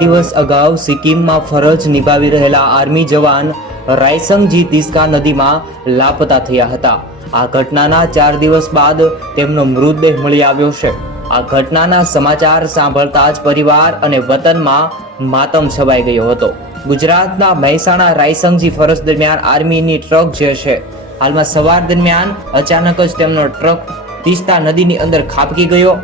દિવસ અગાઉ સિક્કિમમાં ફરજ નિભાવી રહેલા આર્મી જવાન રાયસંગજી તિસ્કા નદીમાં લાપતા થયા હતા। આ ઘટનાના 4 દિવસ બાદ તેમનો મૃતદેહ મળી આવ્યો છે। આ ઘટનાના સમાચાર સાંભળતા જ પરિવાર અને વતનમાં માતમ છવાઈ ગયો હતો। ગુજરાતના મહેસાણા રાયસંગજી ફરજ દરમિયાન આર્મીની ટ્રક જે છે હાલમાં સવાર દરમિયાન અચાનક જ તેમનો ટ્રક તિસ્તા નદીની અંદર ખાબકી ગયો